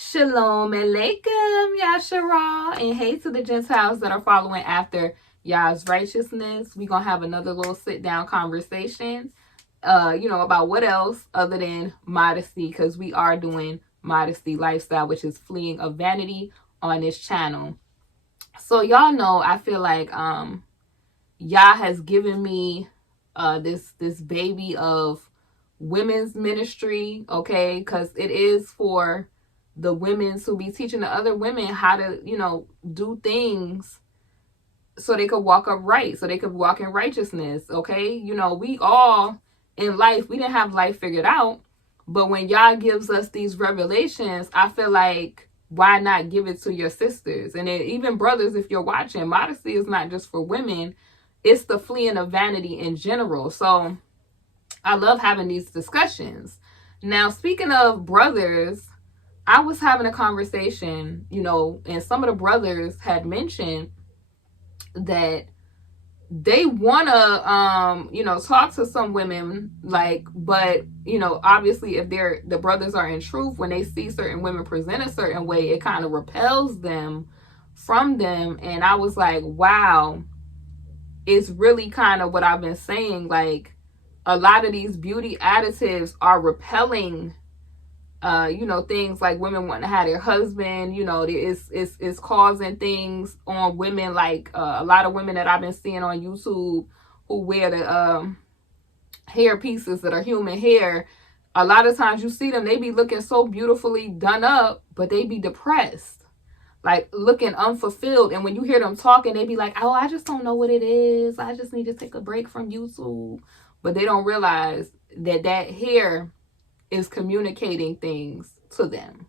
Shalom Alaikum, Yasharah, and hey to the Gentiles that are following after Yah's righteousness. We're going to have another little sit-down conversation, about what else other than modesty, because we are doing modesty lifestyle, which is fleeing of vanity on this channel. So y'all know, I feel like Yah has given me this baby of women's ministry, okay, because it is for the women to be teaching the other women how to, do things so they could walk upright, so they could walk in righteousness, okay? We all in life, we didn't have life figured out, but when Yah gives us these revelations, I feel like, why not give it to your sisters? And even brothers, if you're watching, modesty is not just for women, it's the fleeing of vanity in general. So I love having these discussions. Now, speaking of brothers, I was having a conversation, and some of the brothers had mentioned that they want to, talk to some women, but, obviously if the brothers are in truth, when they see certain women present a certain way, it kind of repels them from them. And I was like, wow, it's really kind of what I've been saying. Like, a lot of these beauty additives are repelling things like women wanting to have their husband, it's causing things on women, like a lot of women that I've been seeing on YouTube who wear the hair pieces that are human hair. A lot of times you see them, they be looking so beautifully done up, but they be depressed, like looking unfulfilled. And when you hear them talking, they be like, oh, I just don't know what it is. I just need to take a break from YouTube. But they don't realize that hair is communicating things to them.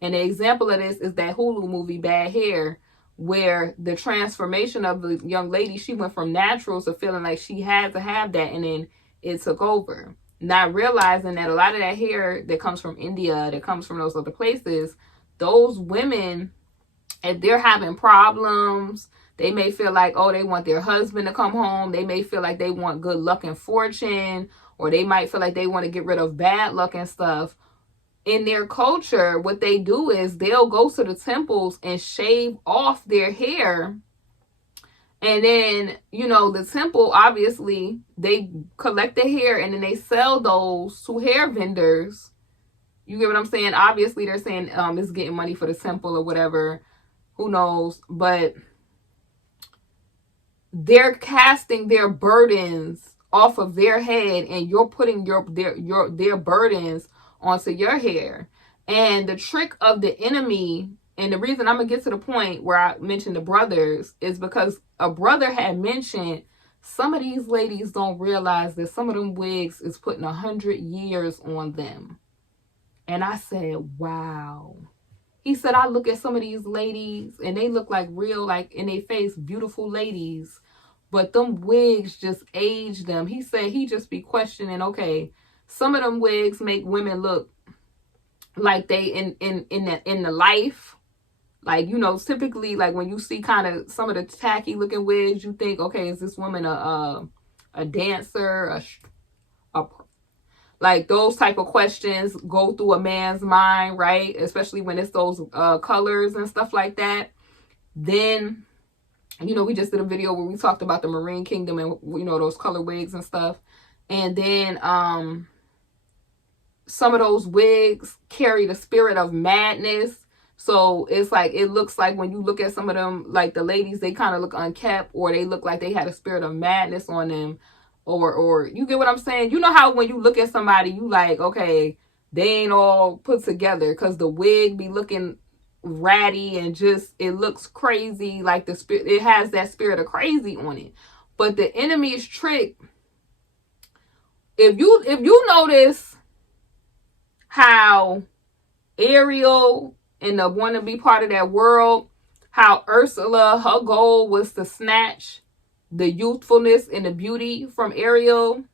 And the example of this is that Hulu movie Bad Hair, where the transformation of the young lady, she went from natural to feeling like she had to have that, and then it took over. Not realizing that a lot of that hair that comes from India, that comes from those other places, those women, if they're having problems, they may feel like, oh, they want their husband to come home. They may feel like they want good luck and fortune, or they might feel like they want to get rid of bad luck and stuff. In their culture, what they do is they'll go to the temples and shave off their hair. And then, the temple, obviously, they collect the hair and then they sell those to hair vendors. You get what I'm saying? Obviously, they're saying it's getting money for the temple or whatever. Who knows? But they're casting their burdens off of their head, and you're putting their burdens onto your hair. And the trick of the enemy, and the reason I'm gonna get to the point where I mentioned the brothers, is because a brother had mentioned some of these ladies don't realize that some of them wigs is putting 100 years on them. And I said, wow. He said, I look at some of these ladies and they look like real, like in their face, beautiful ladies, but them wigs just age them. He said he just be questioning, okay, some of them wigs make women look like they in the life. Like, typically, like when you see kind of some of the tacky looking wigs, you think, okay, is this woman a dancer, like those type of questions go through a man's mind, right? Especially when it's those colors and stuff like that. Then, we just did a video where we talked about the Marine Kingdom and, those color wigs and stuff. And then some of those wigs carry the spirit of madness. So it's like, it looks like when you look at some of them, like the ladies, they kind of look unkept, or they look like they had a spirit of madness on them. Or you get what I'm saying? You know how when you look at somebody, you like, okay, they ain't all put together because the wig be looking ratty and just, it looks crazy. Like the spirit, it has that spirit of crazy on it. But the enemy's trick, if you notice how Ariel and the want to be part of that world, how Ursula, her goal was to snatch the youthfulness and the beauty from Ariel,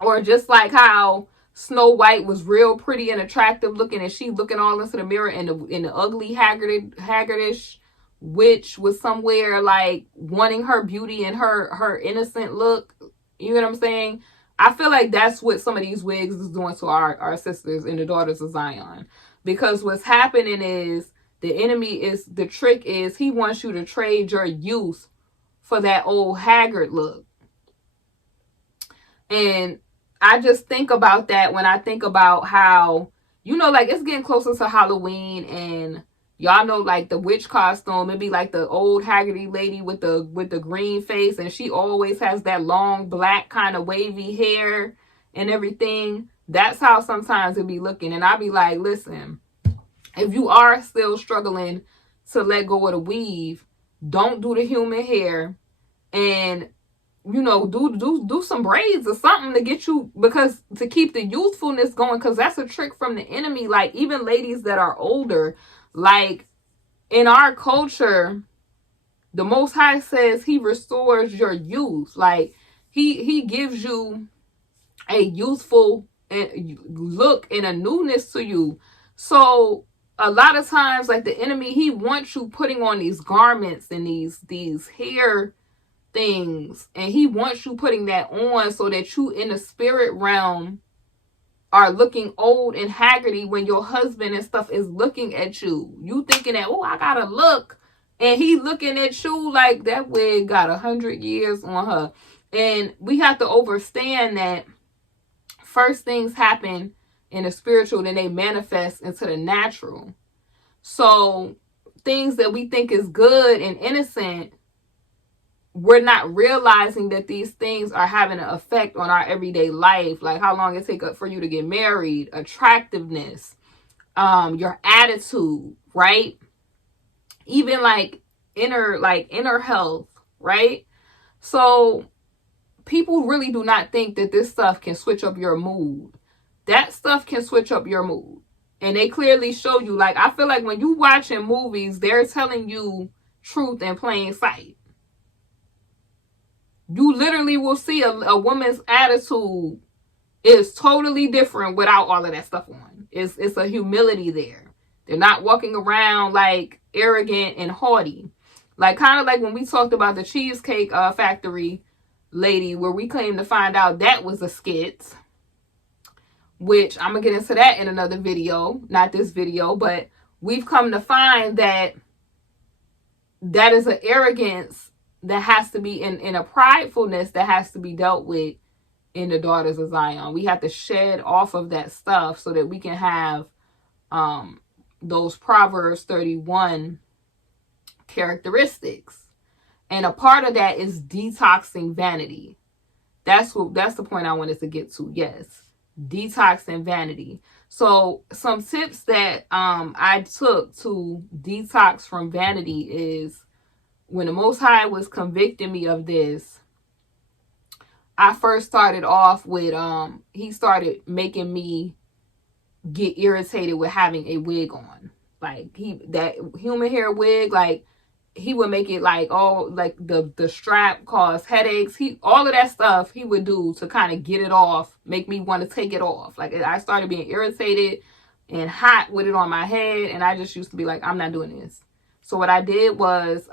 or just like how Snow White was real pretty and attractive looking, and she looking all into the mirror, and the ugly haggardish witch was somewhere like wanting her beauty and her innocent look. You know what I'm saying? I feel like that's what some of these wigs is doing to our sisters and the daughters of Zion. Because what's happening is the trick is he wants you to trade your youth for that old haggard look. And I just think about that when I think about how, like it's getting closer to Halloween, and y'all know like the witch costume, it'd be like the old haggerty lady with the green face, and she always has that long black kind of wavy hair and everything. That's how sometimes it'd be looking. And I'd be like, listen, if you are still struggling to let go of the weave, don't do the human hair, and do some braids or something to get you, because to keep the youthfulness going, because that's a trick from the enemy. Like even ladies that are older, like in our culture, the Most High says he restores your youth. Like he gives you a youthful look and a newness to you. So a lot of times, like the enemy, he wants you putting on these garments and these hair things, and he wants you putting that on so that you in the spirit realm are looking old and haggardy when your husband and stuff is looking at you. You thinking that, oh, I gotta look, and he looking at you like that wig got 100 years on her. And we have to understand that first things happen in the spiritual, then they manifest into the natural. So things that we think is good and innocent, we're not realizing that these things are having an effect on our everyday life. Like how long it take for you to get married, attractiveness, your attitude, right? Even like inner health, right? So people really do not think that this stuff can switch up your mood. That stuff can switch up your mood. And they clearly show you, like, I feel like when you watching movies, they're telling you truth in plain sight. You literally will see a woman's attitude is totally different without all of that stuff on. It's a humility there. They're not walking around like arrogant and haughty. Like kind of like when we talked about the Cheesecake Factory lady, where we came to find out that was a skit, which I'm going to get into that in another video. Not this video, but we've come to find that that is an arrogance that has to be in a pridefulness that has to be dealt with in the daughters of Zion. We have to shed off of that stuff so that we can have those Proverbs 31 characteristics. And a part of that is detoxing vanity. That's the point I wanted to get to. Yes, detoxing vanity. So some tips that I took to detox from vanity is, when the Most High was convicting me of this, I first started off with, he started making me get irritated with having a wig on. Like that human hair wig, like he would make it like, oh, like the strap caused headaches. All of that stuff he would do to kind of get it off, make me want to take it off. Like I started being irritated and hot with it on my head, and I just used to be like, I'm not doing this. So what I did was,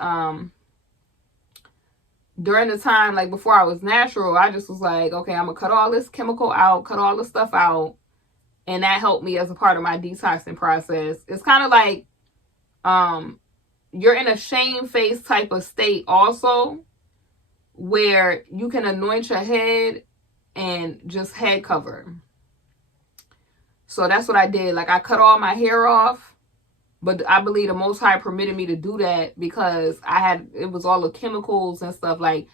during the time, like before I was natural, I just was like, okay, I'm gonna cut all this chemical out, cut all the stuff out. And that helped me as a part of my detoxing process. It's kind of like, you're in a shame-faced type of state also, where you can anoint your head and just head cover. So that's what I did. Like I cut all my hair off. But I believe the Most High permitted me to do that because it was all the chemicals and stuff. Like,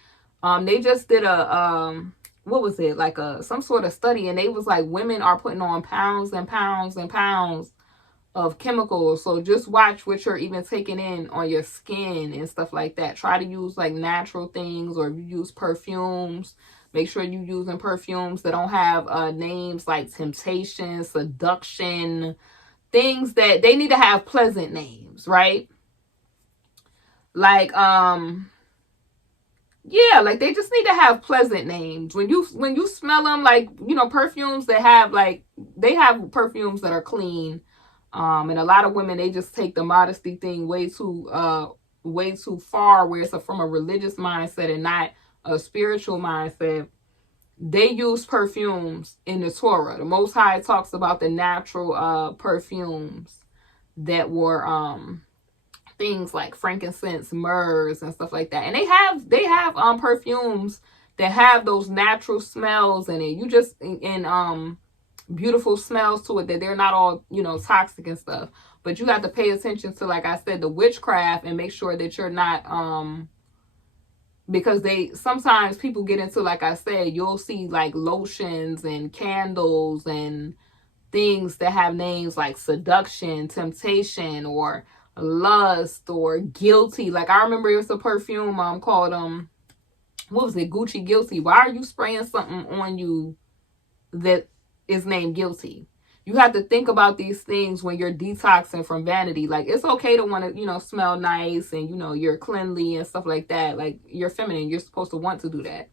they just did what was it? Like some sort of study. And they was like, women are putting on pounds and pounds and pounds of chemicals. So just watch what you're even taking in on your skin and stuff like that. Try to use like natural things, or if you use perfumes, make sure you're using perfumes that don't have names like temptation, seduction, things that they need to have pleasant names, right? Like, yeah, like they just need to have pleasant names. When you smell them, like, perfumes that have like, they have perfumes that are clean. And a lot of women, they just take the modesty thing way too far, where it's from a religious mindset and not a spiritual mindset. they use perfumes in the Torah. The Most High talks about the natural perfumes that were things like frankincense, myrrhs, and stuff like that. And they have perfumes that have those natural smells in it. You just in beautiful smells to it, that they're not all, you know, toxic and stuff. But you have to pay attention to, like I said, the witchcraft, and make sure that you're not because they sometimes people get into, like I said, you'll see like lotions and candles and things that have names like seduction, temptation, or lust, or guilty. Like I remember it was a perfume called what was it, Gucci Guilty. Why are you spraying something on you that is named guilty? You have to think about these things when you're detoxing from vanity. Like, it's okay to want to, you know, smell nice, and, you know, you're cleanly and stuff like that. Like, you're feminine. You're supposed to want to do that.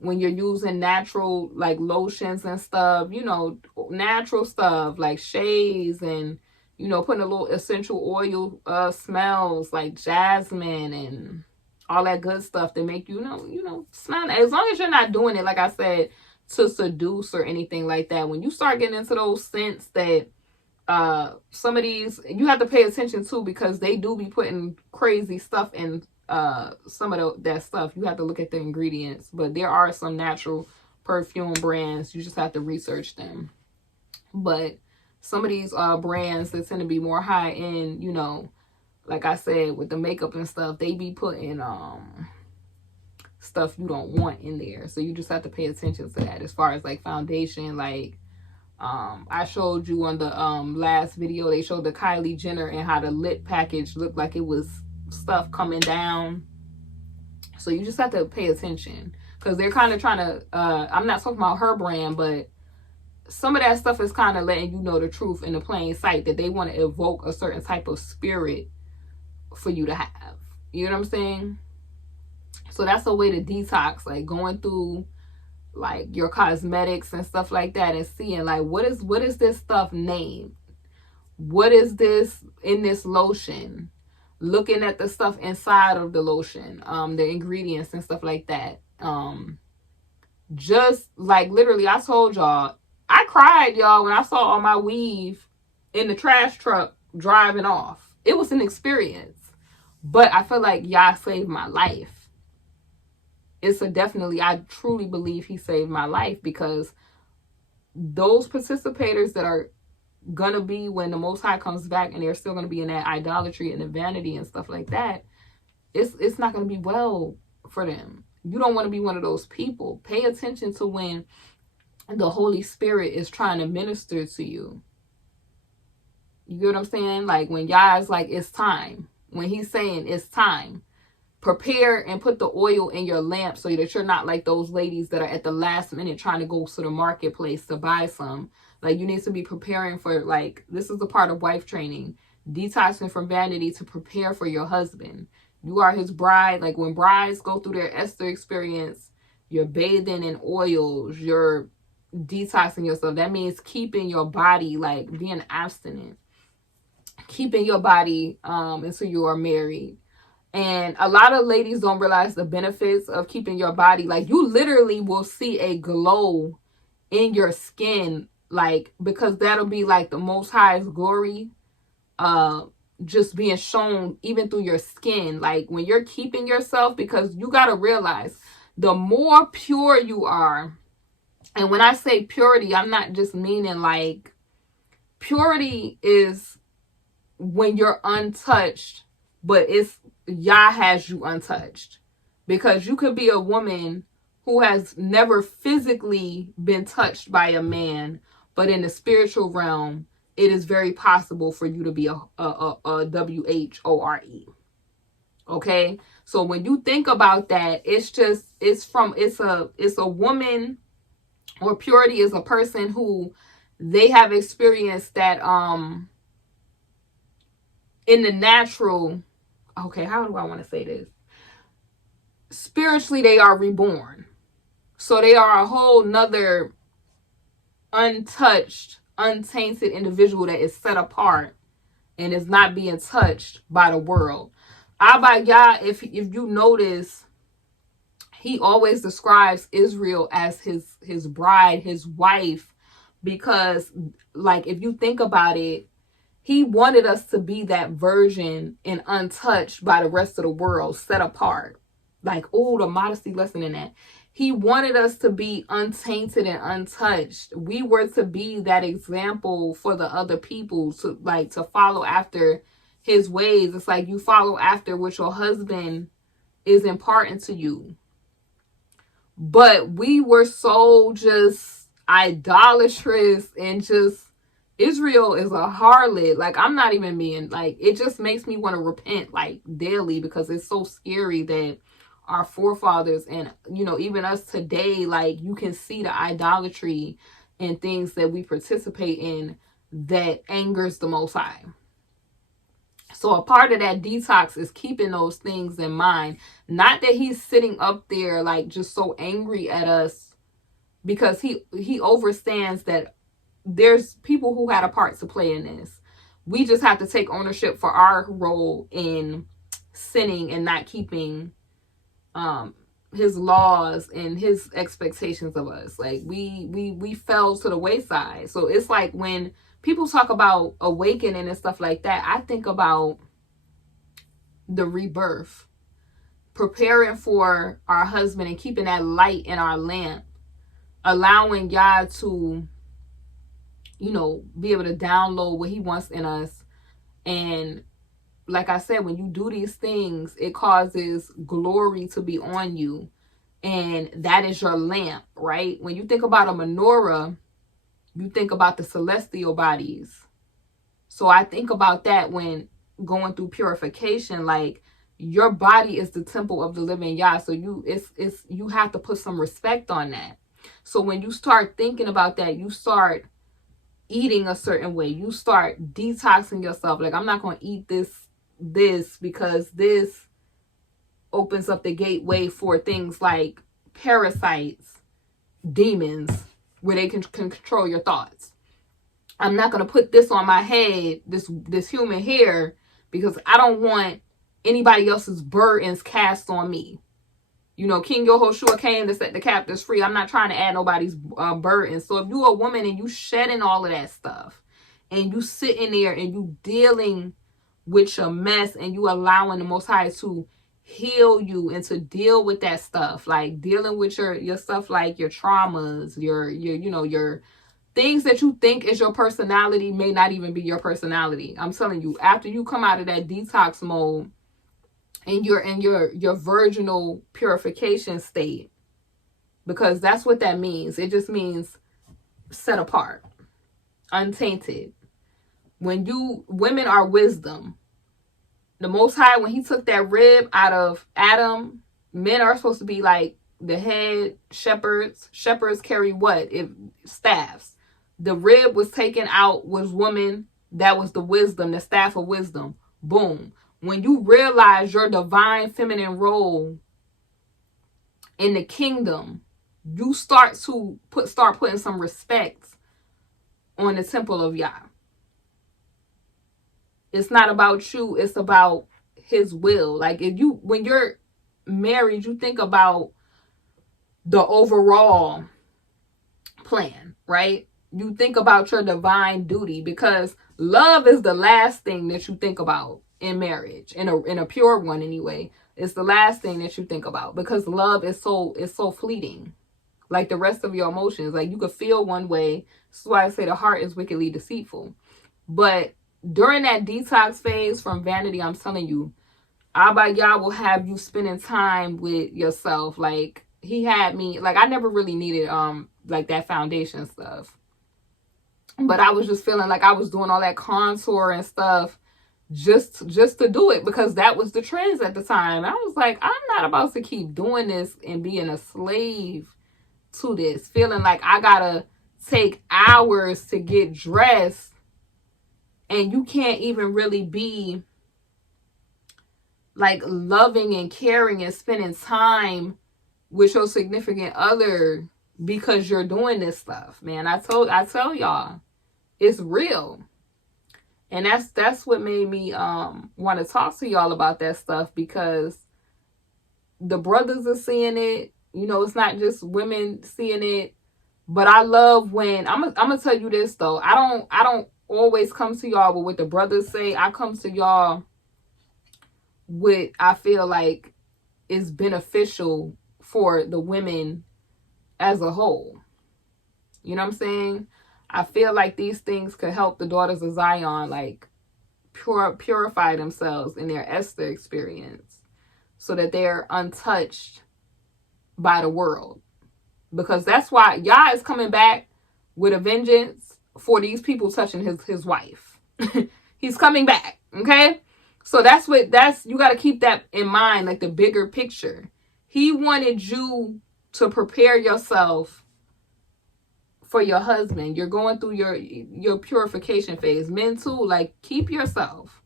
When you're using natural, like, lotions and stuff, you know, natural stuff like shades, and, you know, putting a little essential oil smells like jasmine and all that good stuff to make you know, smell nice. As long as you're not doing it, like I said, to seduce or anything like that. When you start getting into those scents that some of these, you have to pay attention to, because they do be putting crazy stuff in some of that stuff. You have to look at the ingredients. But there are some natural perfume brands. You just have to research them. But some of these brands that tend to be more high end, you know, like I said, with the makeup and stuff, they be putting stuff you don't want in there. So you just have to pay attention to that. As far as like foundation, like I showed you on the last video, they showed the Kylie Jenner and how the lip package looked like it was stuff coming down. So you just have to pay attention, because they're kind of trying to I'm not talking about her brand, but some of that stuff is kind of letting you know the truth in the plain sight, that they want to evoke a certain type of spirit for you to have. You know what I'm saying? So that's a way to detox, like going through like your cosmetics and stuff like that, and seeing like what is this stuff named? What is this in this lotion? Looking at the stuff inside of the lotion, the ingredients and stuff like that. Just like literally, I told y'all, I cried, y'all, when I saw all my weave in the trash truck driving off. It was an experience, but I feel like y'all saved my life. It's a definitely, I truly believe he saved my life, because those participators that are gonna be, when the Most High comes back, and they're still gonna be in that idolatry and the vanity and stuff like that, it's not gonna be well for them. You don't want to be one of those people. Pay attention to when the Holy Spirit is trying to minister to you. You get what I'm saying? Like when Yah's like, it's time. When he's saying it's time. Prepare and put the oil in your lamp, so that you're not like those ladies that are at the last minute trying to go to the marketplace to buy some. Like, you need to be preparing for, like, this is a part of wife training. Detoxing from vanity to prepare for your husband. You are his bride. Like, when brides go through their Esther experience, you're bathing in oils. You're detoxing yourself. That means keeping your body, like, being abstinent. Keeping your body until you are married. And a lot of ladies don't realize the benefits of keeping your body. Like, you literally will see a glow in your skin, like, because that'll be like the Most High's glory just being shown even through your skin. Like, when you're keeping yourself, because you got to realize, the more pure you are, and when I say purity, I'm not just meaning like, purity is when you're untouched, but it's Yah has you untouched. Because you could be a woman who has never physically been touched by a man, but in the spiritual realm, it is very possible for you to be a WHORE. Okay? So when you think about that, it's a woman, or purity is a person who they have experienced that in the natural. Okay, how do I want to say this? Spiritually, they are reborn. So they are a whole nother untouched, untainted individual that is set apart and is not being touched by the world. Abba Yah, if you notice, he always describes Israel as his bride, his wife, because like if you think about it, he wanted us to be that virgin and untouched by the rest of the world, set apart. Like, oh, the modesty lesson in that. He wanted us to be untainted and untouched. We were to be that example for the other people, to follow after his ways. It's like you follow after what your husband is imparting to you. But we were so just idolatrous and just, Israel is a harlot. Like, I'm not even being, like, it just makes me want to repent, like, daily, because it's so scary that our forefathers and, you know, even us today, like, you can see the idolatry and things that we participate in that angers the Most High. So a part of that detox is keeping those things in mind. Not that he's sitting up there, like, just so angry at us, because he understands that there's people who had a part to play in this. We just have to take ownership for our role in sinning and not keeping his laws and his expectations of us. Like, we fell to the wayside. So it's like when people talk about awakening and stuff like that, I think about the rebirth, preparing for our husband and keeping that light in our lamp, allowing God to, you know, be able to download what he wants in us. And like I said, when you do these things, it causes glory to be on you. And that is your lamp, right? When you think about a menorah, you think about the celestial bodies. So I think about that when going through purification. Like, your body is the temple of the living Yah. So you have to put some respect on that. So when you start thinking about that, you start eating a certain way. You start detoxing yourself. Like, I'm not going to eat this because this opens up the gateway for things like parasites, demons, where they can control your thoughts. I'm not going to put this on my head, this human hair, because I don't want anybody else's burdens cast on me. You know, King Yehoshua came to set the captives free. I'm not trying to add nobody's burden. So if you're a woman and you shedding all of that stuff, and you sitting there and you dealing with your mess, and you allowing the Most High to heal you and to deal with that stuff, like dealing with your stuff, like your traumas, your you know, your things that you think is your personality may not even be your personality. I'm telling you, after you come out of that detox mode and you're in your virginal purification state, because that's what that means. It just means set apart, untainted. Women are wisdom. The Most High, when he took that rib out of Adam, men are supposed to be like the head shepherds. Shepherds carry what? Staffs. The rib was taken out, was woman. That was the wisdom, the staff of wisdom. Boom. When you realize your divine feminine role in the kingdom, you start putting some respect on the temple of Yah. It's not about you, it's about his will. Like, when you're married, you think about the overall plan, right? You think about your divine duty, because love is the last thing that you think about in marriage, in a pure one anyway. It's the last thing that you think about, because love is so fleeting, like the rest of your emotions. Like, you could feel one way. That's why I say the heart is wickedly deceitful. But during that detox phase from vanity, I'm telling you, Abba Yah will have you spending time with yourself. Like, he had me, like, I never really needed like that foundation stuff, but I was just feeling like I was doing all that contour and stuff just to do it, because that was the trends at the time. I was like, I'm not about to keep doing this and being a slave to this, feeling like I gotta take hours to get dressed, and you can't even really be like loving and caring and spending time with your significant other because you're doing this stuff. Man, I tell y'all, it's real. And that's what made me want to talk to y'all about that stuff, because the brothers are seeing it. You know, it's not just women seeing it. But I love when I'm gonna tell you this though. I don't always come to y'all with what the brothers say. I come to y'all with I feel like is beneficial for the women as a whole. You know what I'm saying? I feel like these things could help the daughters of Zion like purify themselves in their Esther experience so that they're untouched by the world. Because that's why Yah is coming back with a vengeance for these people touching his wife. He's coming back, okay? So you got to keep that in mind, like the bigger picture. He wanted you to prepare yourself for your husband. You're going through your purification phase. Men too, like keep yourself.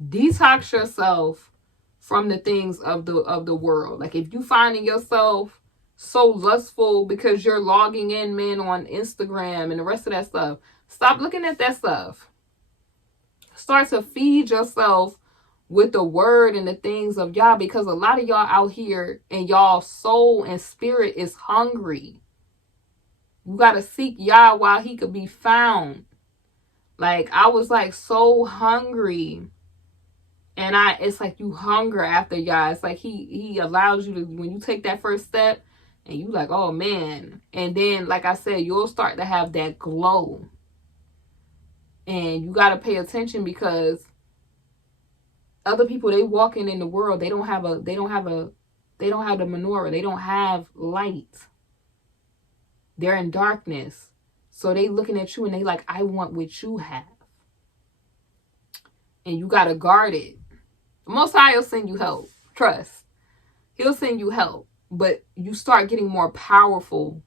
Detox yourself from the things of the world. Like if you finding yourself so lustful because you're logging in men on Instagram and the rest of that stuff, stop looking at that stuff. Start to feed yourself with the word and the things of Yah, because a lot of y'all out here and y'all soul and spirit is hungry. You got to seek Yah while he could be found. Like I was like so hungry. And it's like you hunger after Yah. It's like he allows you to, when you take that first step and you like, oh man. And then, like I said, you'll start to have that glow. And you got to pay attention because other people, they walking in the world, they don't have the menorah. They don't have light. They're in darkness. So they looking at you and they like, I want what you have. And you got to guard it. Most High will send you help. Trust. He'll send you help. But you start getting more powerful.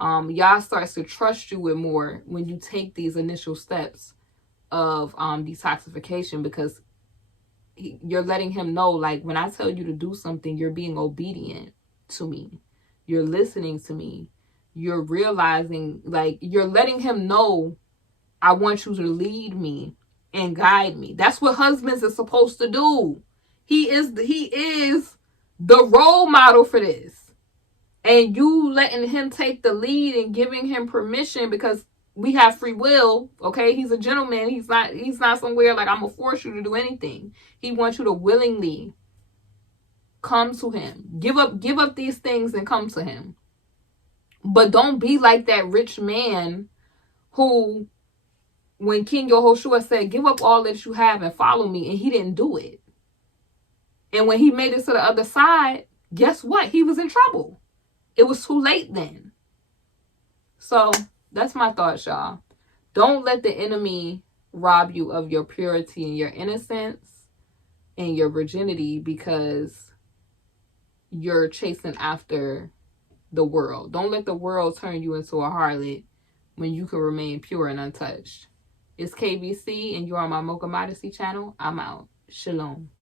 Yah starts to trust you with more when you take these initial steps of detoxification, because you're letting him know, like, when I tell you to do something, you're being obedient to me. You're listening to me. You're realizing, like, you're letting him know, I want you to lead me and guide me. That's what husbands are supposed to do. He is the role model for this. And you letting him take the lead and giving him permission, because we have free will, okay? He's a gentleman. He's not somewhere like I'm gonna force you to do anything. He wants you to willingly come to him. Give up these things and come to him. But don't be like that rich man who, when King Yehoshua said, give up all that you have and follow me, and he didn't do it. And when he made it to the other side, guess what? He was in trouble. It was too late then. So that's my thoughts, y'all. Don't let the enemy rob you of your purity and your innocence and your virginity because you're chasing after the world. Don't let the world turn you into a harlot when you can remain pure and untouched. It's KBC, and you're on my Mocha Modesty channel. I'm out. Shalom.